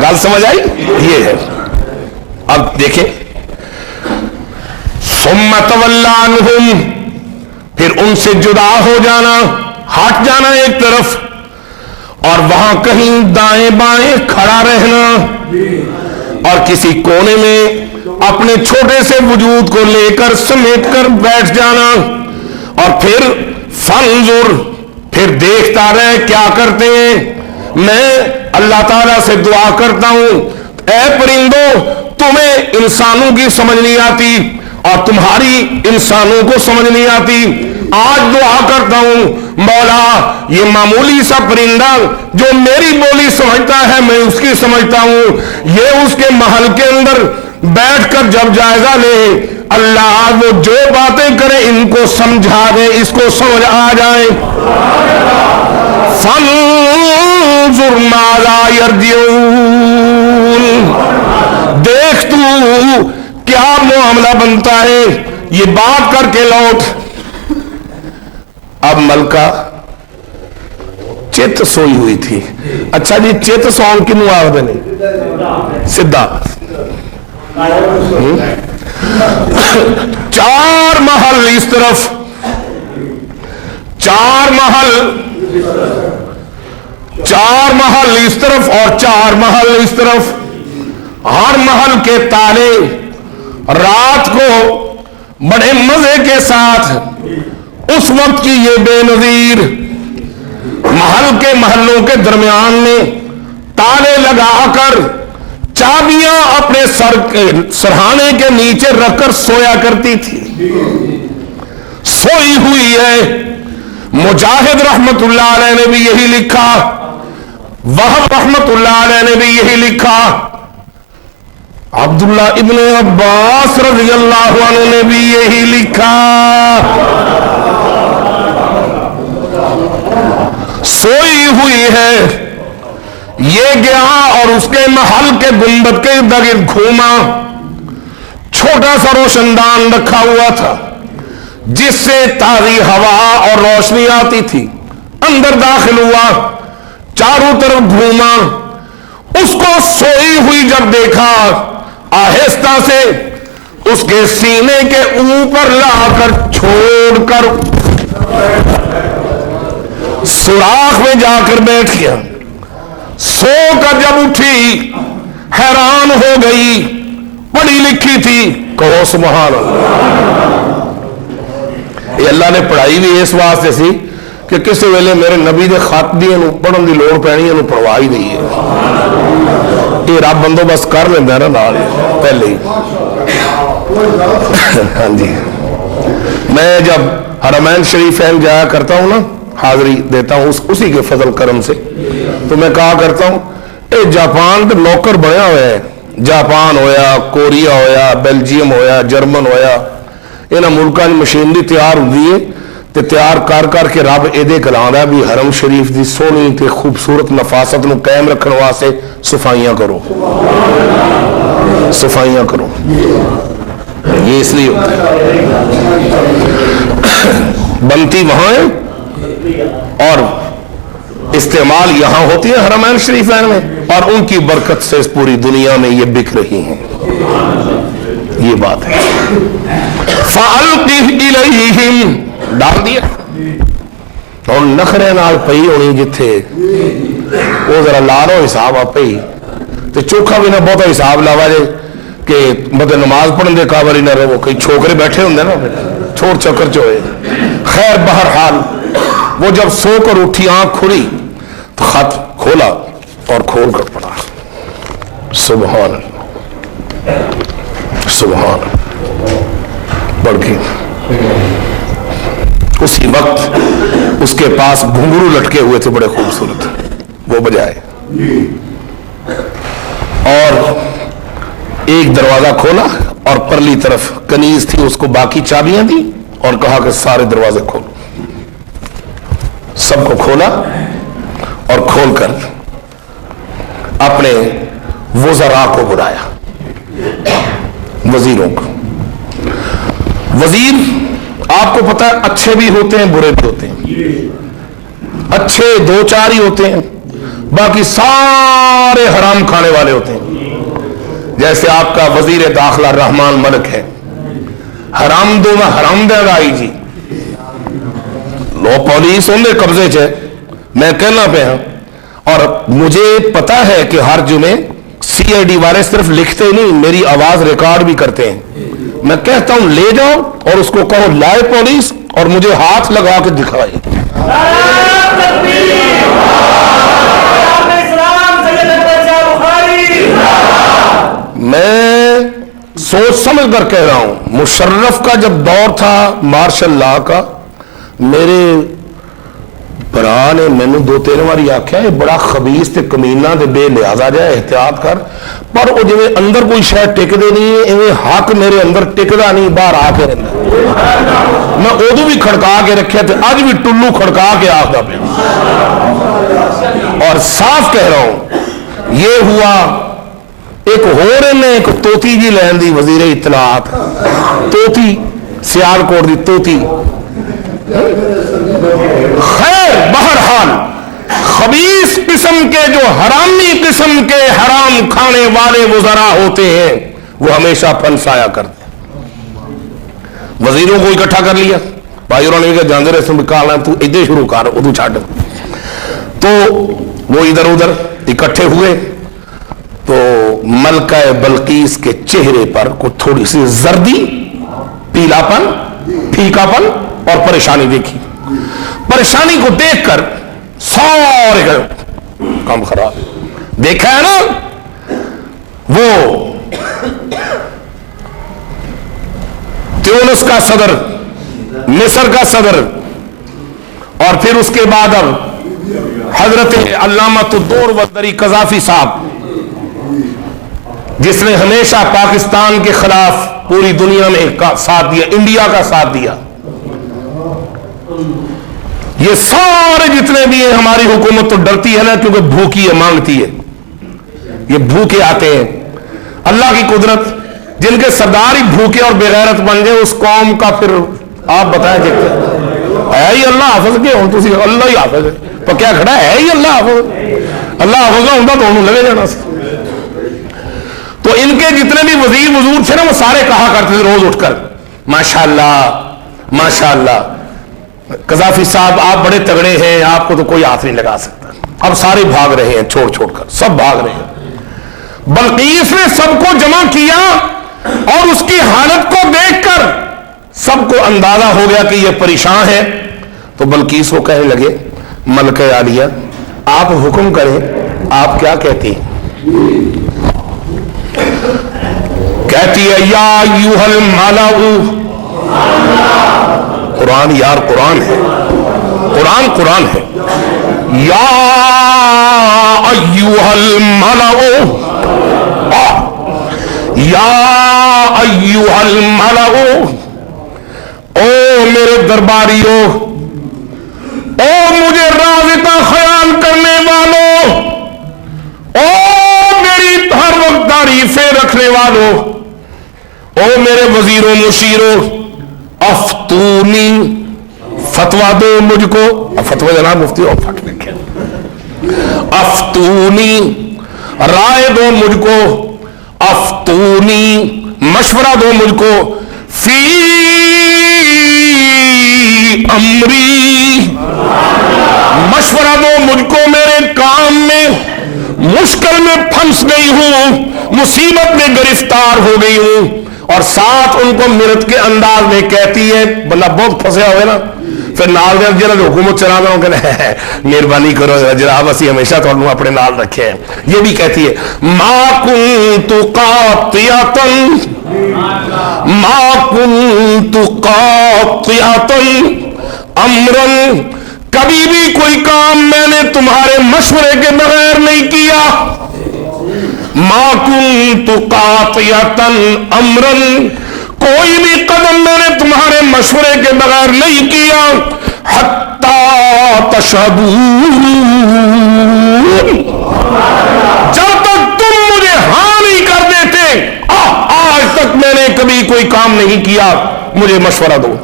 गल समझ आई? ये है। अब देखें, सुम्मा तवल्ला अन्हुम, फिर उनसे जुदा हो जाना, हट जाना एक तरफ, और वहां कहीं दाएं बाएं खड़ा रहना, और किसी कोने में अपने छोटे से वजूद को लेकर समेट कर बैठ जाना, और फिर फंजुर, फिर देखता रहे क्या करते हैं। मैं अल्लाह ताला से दुआ करता हूं, ऐ परिंदों, तुम्हें इंसानों की समझ नहीं आती और तुम्हारी इंसानों को समझ नहीं आती। आज दुआ करता हूं, मौला, ये मामूली सा परिंदा जो मेरी बोली समझता है, मैं उसकी समझता हूं, ये उसके महल के अंदर बैठकर जब जायजा ले, अल्लाह वो जो बातें करे इनको समझा दे, इसको समझ आ जाए। फंजुर माला यर्जिऊन, देख तू क्या मामला बनता है, ये बात करके लौट। अब मलका चित सोई हुई थी। अच्छा जी, चित सौन किनू आखदे ने? सीधा। चार महल इस तरफ, चार महल इस तरफ और चार महल इस तरफ। हर महल के ताले रात को बड़े मजे के साथ उस वक्त की ये बेनजीर महल के महलों के दरमियान में ताले लगाकर चाबियां अपने सर के सरहाने के नीचे रखकर सोया करती थी। सोई हुई है। मुजाहिद रहमतुल्लाह अलैह ने भी यही लिखा, वहब रहमतुल्लाह अलैह ने भी यही लिखा, अब्दुल्ला इब्ने अब्बास रज़ियल्लाहु अन्हु ने भी यही लिखा। सोई हुई है। ये गया और उसके महल के गुंबद के इर्द गिर्द घूमा। छोटा सा रोशनदान रखा हुआ था जिससे ताजी हवा और रोशनी आती थी। अंदर दाखिल हुआ, चारों तरफ घूमा। उसको सोई हुई जब देखा, आहिस्ता से उसके सीने के ऊपर लाकर छोड़कर सुराख में जाकर बैठ गया। सोकर जब उठी हैरान हो गई। पढ़ी लिखी थी, कहो सुभान अल्लाह। ये अल्लाह ने पढ़ाई भी इस वास्ते सी कि किसी वेले मेरे नबी के खत दी पढ़न की लोड़ पैनी, इन्हों पढ़वा ही नहीं है। ये रब बंदोबस्त कर लेंदा ना नाल पहले ही। हाँ जी, मैं जब हरमैन शरीफैन जाया करता हूँ ना, हाजिरी देता हूँ उसी के फजल करम से, तो मैं कहा करता हूँ ये जापान के नौकर बना हुआ है। जापान होया, कोरिया होया, बेल्जियम होया, जर्मन होया, इन्होंने मुल्कों की मशीनरी तैयार होती है तो तैयार कर करके रब ये गलांदा भी हरम शरीफ की सोहनी ते खूबसूरत नफासत को कायम रखने वास्ते सफाइयां करो, सफाइयां करो। ये इसलिए होता है। बनती वहां है और इस्तेमाल यहां होती है हरमैन शरीफैन में, और उनकी बरकत से इस पूरी दुनिया में ये बिक रही हैं। ये बात है। फ़अल्क़िह इलैहिम, डाल दिया। और नखरे नाल पई होनी जिथे वो जरा ला लो हिसाब आपे ही, तो चोखा भी ना बहुत हिसाब लावा जे कि मतलब नमाज पढ़ने के काबिल ही ना रहो। कई छोकरे बैठे होंगे ना, छोड़ चक्कर च होए। खैर बहरहाल वो जब सोकर उठी, आंख खुली तो खत खोला और खोल कर पढ़ा। सुभान सुभान पढ़ के उसी वक्त उसके पास घुंघरू लटके हुए थे बड़े खूबसूरत, वो बजाए और एक दरवाजा खोला और परली तरफ कनीज थी, उसको बाकी चाबियां दी और कहा कि सारे दरवाजे खोलो। सबको खोला और खोलकर अपने वज़रा को बुलाया, वजीरों को। वजीर आपको पता है अच्छे भी होते हैं, बुरे भी होते हैं। अच्छे दो चार ही होते हैं, باقی سارے حرام کھانے والے ہوتے ہیں. جیسے آپ کا وزیر داخلہ رحمان ملک ہے, حرام دو میں حرام دے گا آئی جی لو پولیس اندر قبضے چ میں کہنا پہ ہاں. اور مجھے پتا ہے کہ ہر جمعے سی آئی ڈی والے صرف لکھتے نہیں, میری آواز ریکارڈ بھی کرتے ہیں. میں کہتا ہوں لے جاؤ اور اس کو کہو لائے پولیس اور مجھے ہاتھ لگا کے دکھائے. میں سوچ سمجھ کر کہہ رہا ہوں, مشرف کا جب دور تھا مارشل لا کا, میرے برا نے مینو 2-3 بار آخیا یہ بڑا خبیث تے کمینہ تے بے لحاظہ جائے, احتیاط کر. پر وہ جی اندر کوئی شاید ٹکتے نہیں ہے, ایویں حق میرے اندر ٹکدا نہیں, باہر آ کے رہتا. میں ادو بھی کھڑکا کے رکھے تھے, اج بھی ٹلو کھڑکا کے آخدا پیا. اور صاف کہہ رہا ہوں یہ ہوا. ایک ہو رہے نے ایک توتی جی لین دی وزیر اطلاعات, توتی سیال کوٹ دی توتی. خیر بہرحال خبیث قسم کے جو حرامی قسم کے حرام کھانے والے وزراء ہوتے ہیں وہ ہمیشہ پھنسایا کرتے ہیں. وزیروں کو اکٹھا کر لیا بھائی, انہوں نے کہا جاندے رسم نکالنا تو ادھر شروع کر ادھر چھڈ. تو وہ ادھر ادھر اکٹھے ہوئے تو ملکہ بلقیس کے چہرے پر کوئی تھوڑی سی زردی, پیلا پن, پھیکا پن اور پریشانی دیکھی. پریشانی کو دیکھ کر سارے کام خراب. دیکھا ہے نا وہ تیونس کا صدر, مصر کا صدر, اور پھر اس کے بعد اب حضرت علامۃ الدور والدری قذافی صاحب, جس نے ہمیشہ پاکستان کے خلاف پوری دنیا میں ساتھ دیا, انڈیا کا ساتھ دیا. یہ سارے جتنے بھی ہیں, ہماری حکومت تو ڈرتی ہے نا کیونکہ بھوکی ہے, مانگتی ہے. یہ بھوکے آتے ہیں. اللہ کی قدرت, جن کے سردار ہی بھوکے اور بغیرت بن جائے اس قوم کا پھر آپ بتائیں کہ ہے ہی اللہ حافظ کے ہوں, تسی اللہ ہی حافظ ہے تو کیا کھڑا ہے ہی اللہ حافظ. اللہ حافظ نہ ہوتا تو انہوں لگے جانا سے. تو ان کے جتنے بھی وزیر وزور تھے نا وہ سارے کہا کرتے تھے روز اٹھ کر ماشاءاللہ ماشاءاللہ قذافی صاحب آپ بڑے تگڑے ہیں, آپ کو تو کوئی ہاتھ نہیں لگا سکتا. اب سارے بھاگ رہے ہیں, چھوڑ چھوڑ کر سب بھاگ رہے ہیں. بلقیس نے سب کو جمع کیا اور اس کی حالت کو دیکھ کر سب کو اندازہ ہو گیا کہ یہ پریشان ہے. تو بلقیس کو کہنے لگے ملکہ عالیہ آپ حکم کریں, آپ کیا کہتی ہیں؟ کہتی ہے یا ایھا الملأ, قرآن یار قرآن ہے, قرآن قرآن ہے. یا ایھا الملأ, یا ایھا الملأ, او میرے درباریوں, او مجھے رازقہ خیال کرنے والوں, او میری ہر وقت تعریفیں رکھنے والوں, او میرے وزیروں مشیروں, افتونی فتوا دو مجھ کو. فتوا جناب مفتی اور پھٹ لکھے, افتونی رائے دو مجھ کو, افتونی مشورہ دو مجھ کو, فی امری مشورہ دو مجھ کو میرے کام میں. مشکل میں پھنس گئی ہوں, مصیبت میں گرفتار ہو گئی ہوں. اور ساتھ ان کو مرد کے انداز میں کہتی ہے, بندہ بہت پھنسیا ہوئے نا, پھر نال دے جنہاں حکومت چلا رہا ہوں کہ مہربانی کرو جناب اسی ہمیشہ تھوڑا اپنے نال رکھے ہیں. یہ بھی کہتی ہے ما کنت قاطعۃ, ما کنت قاطعۃ امرا, کبھی بھی کوئی کام میں نے تمہارے مشورے کے بغیر نہیں کیا. ما کنت قاطعۃ امرا, کوئی بھی قدم میں نے تمہارے مشورے کے بغیر نہیں کیا. حتی تشہدون, جب تک تم مجھے ہاں نہیں کر دیتے آج تک میں نے کبھی کوئی کام نہیں کیا, مجھے مشورہ دو.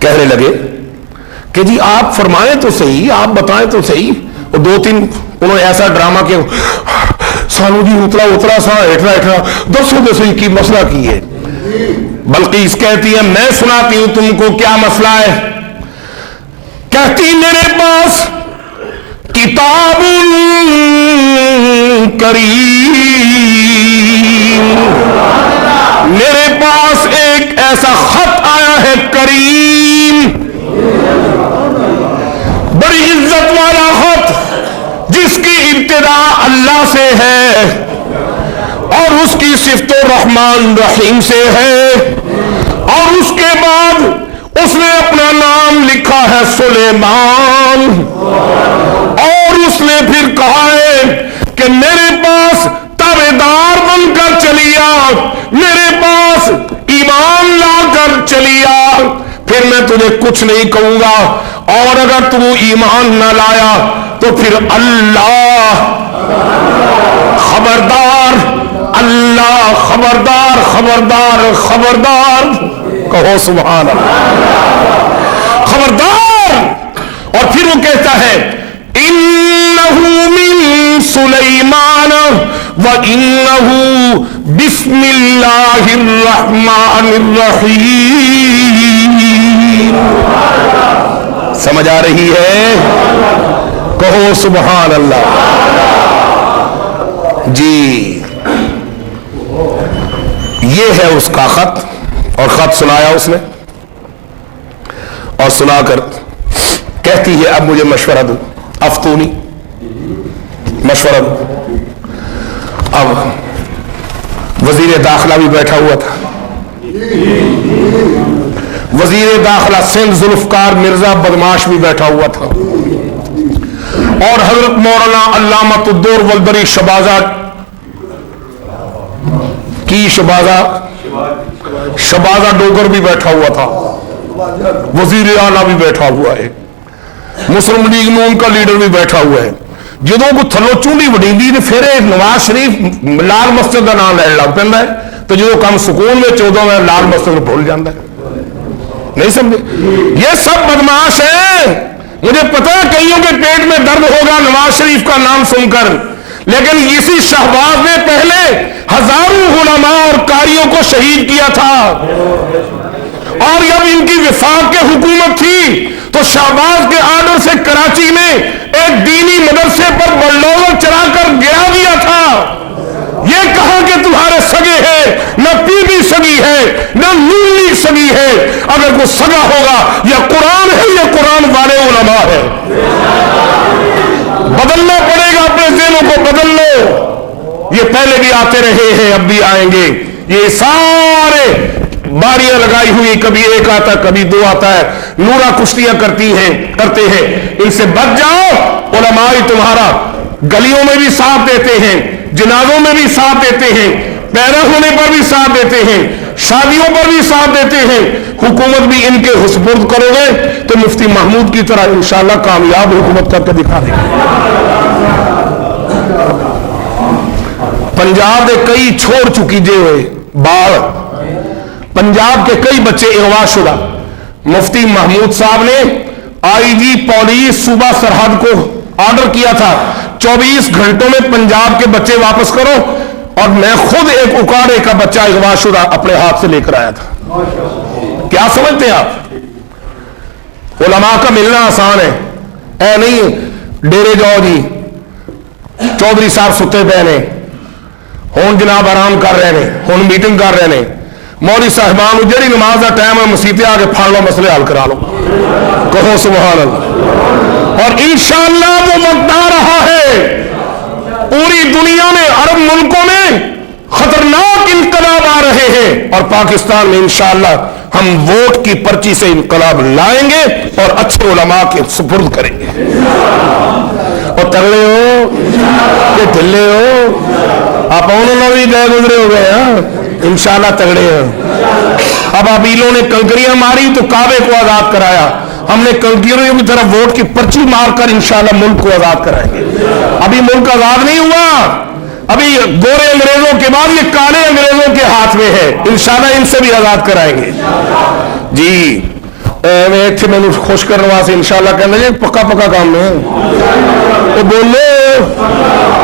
کہنے لگے کہ جی آپ فرمائیں تو صحیح, آپ بتائیں تو صحیح. दो तीन उन्होंने ऐसा ड्रामा किया, सानू जी उतरा उतरा सा हेठरा हेठरा, दसो दसो की मसला की है। बल्कीस कहती है मैं सुनाती हूं तुमको क्या मसला है। कहती मेरे पास किताबुल करीम, मेरे पास एक ऐसा खत आया है करीम, बड़ी इज्जत वाला खत जिसकी इब्तिदा अल्लाह से है और उसकी सिफ्तो रहमान रहीम से है, और उसके बाद उसने अपना नाम लिखा है सुलेमान, और उसने फिर कहा है कि मेरे पास ताबेदार बनकर चलिया, मेरे पास ईमान लाकर चलिया, फिर मैं तुझे कुछ नहीं कहूंगा, और अगर तू ईमान न लाया तो फिर अल्लाह खबरदार, अल्लाह खबरदार खबरदार खबरदार, कहो सुभान अल्लाह, खबरदार। और फिर वो कहता है इन्नहु मिन सुलैमान व इन्नहु बिस्मिल्लाहिर रहमानिर रहीम। समझ आ रही है? कहो सुभान अल्लाह। जी ये है उसका खत, और खत सुनाया उसने, और सुनाकर कहती है अब मुझे मशवरा दो, अफ्तूनी, मशवरा दो। अब वजीर दाखिला भी बैठा हुआ था, वजीर दाखिला सिंध जुल्फकार मिर्जा बदमाश भी बैठा हुआ था, और हजरत मौलाना अल्लामतुद्दौर वल्दरी शबाजा की शबाजा डोगर भी बैठा हुआ था, वजीर आला भी बैठा हुआ है, मुस्लिम लीग नून का लीडर भी बैठा हुआ है। ਜਦੋਂ को थलो चूंडी वड़ींदी तो फिर नवाज शरीफ लाल मस्जिद का नाम लैन लग पैंदा है, तो जो काम सुकून में उदों में लाल मस्जिद भूल जाता है। नहीं समझे? ये सब बदमाश है। मुझे पता है कईयों के पेट में दर्द होगा नवाज शरीफ का नाम सुनकर, लेकिन इसी शहबाज ने पहले हजारों उलमा और कारियों को शहीद किया था, और जब इनकी विफाक के हुकूमत थी तो शहबाज के आर्डर से कराची में एक दीनी मदरसे पर बलडोजर चलाकर गिरा दिया था। ये कहा कि तुम्हारे सगे हैं, न पीबी सगी है, न नून लीग सगी है, अगर कोई सगा होगा या कुरान है या कुरान वाले उलमा है। बदलना पड़ेगा, अपने ज़हनों को बदल लो। ये पहले भी आते रहे हैं, अब भी आएंगे। ये सारे बारियां लगाई हुई, कभी एक आता कभी दो आता है, नूरा कुश्तियां करते हैं। इनसे बच जाओ। उलमाई तुम्हारा गलियों में भी साथ देते हैं, जनाजों में भी साथ देते हैं, पैदा होने पर भी साथ देते हैं, शादियों पर भी साथ देते हैं। हुकूमत भी इनके हुस्पुर्द करोगे तो मुफ्ती महमूद की तरह इंशाअल्लाह कामयाब हुकूमत करके दिखा देंगे। पंजाब के कई छोड़ चुकी जे हुए बाल, पंजाब के कई बच्चे अगवाशुदा, मुफ्ती महमूद साहब ने आईजी पुलिस सूबा सरहद को ऑर्डर किया था 24 घंटों में पंजाब के बच्चे वापस करो, और मैं खुद एक उकाड़े का बच्चा अगवाशुदा अपने हाथ से लेकर आया था। क्या समझते हैं आप? उलमा का मिलना आसान है, ऐ नहीं डेरे जाओ जी चौधरी साहब सुते पे ने, हुण जनाब आराम कर रहे हैं, हुण मीटिंग कर रहे हैं, मौलवी साहिबान जी नमाज का टाइम है मसीते आके फड़ लो, मसले हल करा लो। कहो सुभान अल्लाह। और इंशाअल्लाह वो वक्त आ रहा है, पूरी दुनिया में अरब मुल्कों में खतरनाक इनकलाब आ रहे हैं, और पाकिस्तान में इंशाअल्लाह हम वोट की पर्ची से इनकलाब लाएंगे और अच्छे उलमा के सुपुर्द करेंगे। और तगड़े हो कि ढिले हो? आप उन्होंने भी गए गुजरे हो गए हैं, इंशाअल्लाह तगड़े हैं। अब अबीलों ने कंकरियां मारी तो काबे को आजाद कराया, हमने कंकरियों की तरफ वोट की पर्ची मारकर इंशाअल्लाह मुल्क को आजाद कराएंगे। अभी मुल्क आजाद नहीं हुआ, अभी गोरे अंग्रेजों के बाद ये काले अंग्रेजों के हाथ में है, इंशाअल्लाह इनसे भी आजाद कराएंगे जी। मैं इतने मैंने खुश करने वास्ते इंशाअल्लाह कहना जी पक्का काम है। वो बोलो,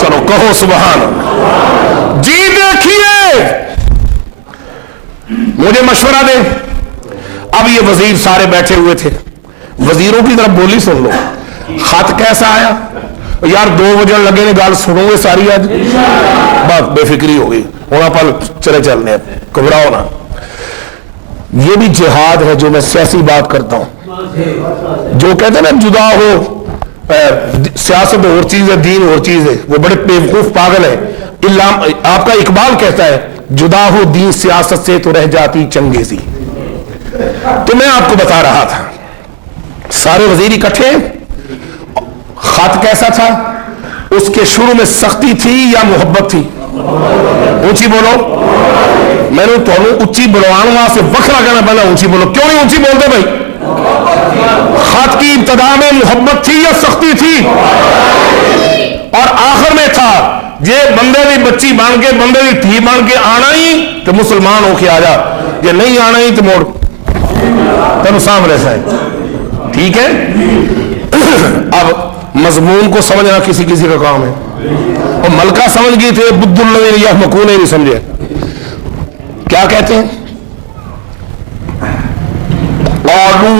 चलो कहो सुभान अल्लाह। जी देखिए, मुझे मशवरा दे। अब ये वजीर सारे बैठे हुए थे, वजीरों की तरफ बोली सुन लो। खत कैसा आया यार, 2 बजे लगे ने, गल सुनोगे सारी आज, बस बेफिक्री हो गई, वहां पर चले चलने, घबराओ ना। ये भी जिहाद है जो मैं सियासी बात करता हूं। जो कहते हैं ना जुदा हो, सियासत और चीज है, दीन और चीज है, वो बड़े बेवकूफ पागल है। आपका इकबाल कहता है जुदा हो दीन सियासत से तो रह जाती चंगेजी। तो मैं आपको बता रहा था, सारे वजीर इकट्ठे, खत कैसा था, उसके शुरू में सख्ती थी या मोहब्बत थी? ऊंची बोलो। मैंने तो ऊंची बुलवाने वास्ते वखरा कहना पहला ऊंची बोलो। क्यों नहीं ऊंची बोलते भाई? खत की इब्तदा में मोहब्बत थी या सख्ती थी? और आखिर में था जे बंदे की बच्ची बन के, बंदे की धी बन के आना ही तो मुसलमान होके आ जा, जे नहीं आना ही तो मोड़ तेन सामने से। ठीक है, अब मजमून को समझना किसी किसी का काम है। और मलका समझ गए थे, बुद्दुल्लाह या मकून नहीं समझे। क्या कहते हैं? आलू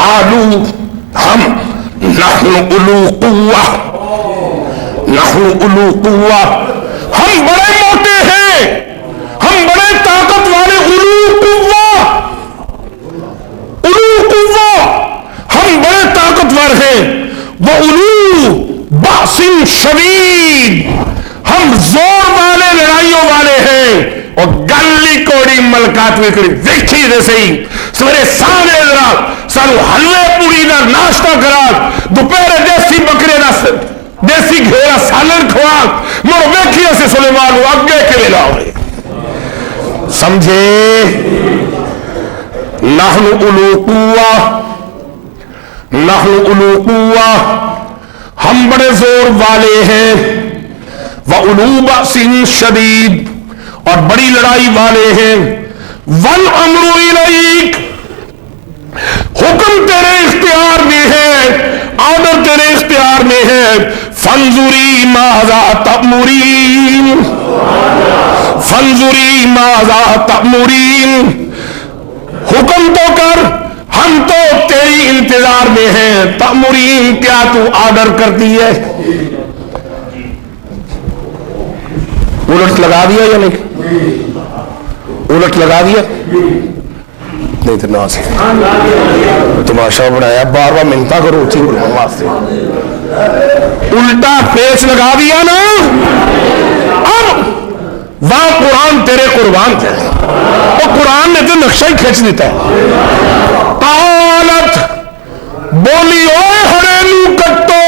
आलू हम नहनु उलू कुव्वा, नहनु उलू कुव्वा, हम बड़े मोटे हैं, हम बड़े ताकत वाले, उलू कुव्वा, उलू कुव्वा, हम बड़े ताकतवर हैं। वो उलू बासिन शदीद, हम जोर वाले, लड़ाइयों वाले हैं। और गली कोड़ी मलकात में करी देखी जैसे ही सवेरे सामने जरा सारू हलवे पूरी का नाश्ता करा, दोपहर देसी बकरे का देसी घे का सालन खवा, मैं वेखी से सुलेमान अगे के लाओगे। समझे? नहनु उलू कुव्वा, नहनु उलू कुव्वा, हम बड़े जोर वाले हैं। व उलू बासिन शदीद, और बड़ी लड़ाई वाले हैं। वल अमरु इलैक, हुक्म तेरे इख्तियार में है, ऑर्डर तेरे इख्तियार में है। फंजुरी माज़ा तअमुरीन, फंजुरी माज़ा तअमुरीन, हुक्म तो कर, हम तो तेरी इंतजार में हैं। तअमुरीन, क्या तू ऑर्डर करती है? उलट लगा दिया या नहीं? उलट लगा दिया नहीं तो ना से तमाशा बनाया, बार बार मिन्नता करो उसी वास्ते। उल्टा पेच लगा दिया ना। अब वहां कुरान तेरे कुर्बान थे, और कुरान ने तो नक्शा ही खींच देता है। कालत बोली, ओए हरेलू कट्टो,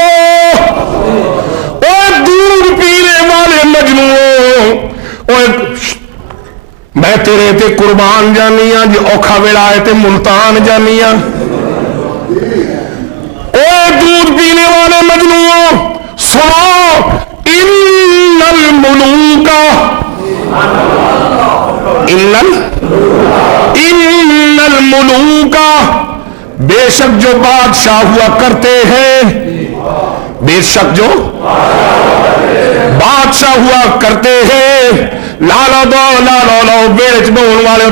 ओए दूध पीने वाले मजनूओं, ओए मैं तेरे ते कुर्बान जानी हाँ, जो औखा वेला आए ते मुल्तान जानी हाँ। ओ दूध पीने वाले मजनूओं सुनो, इन्नल मुलूका, इन्नल मुलूका, बेशक जो बादशाह हुआ करते हैं, बेशक जो बादशाह हुआ करते हैं, लालो दो लालो लो बेच बोल वाले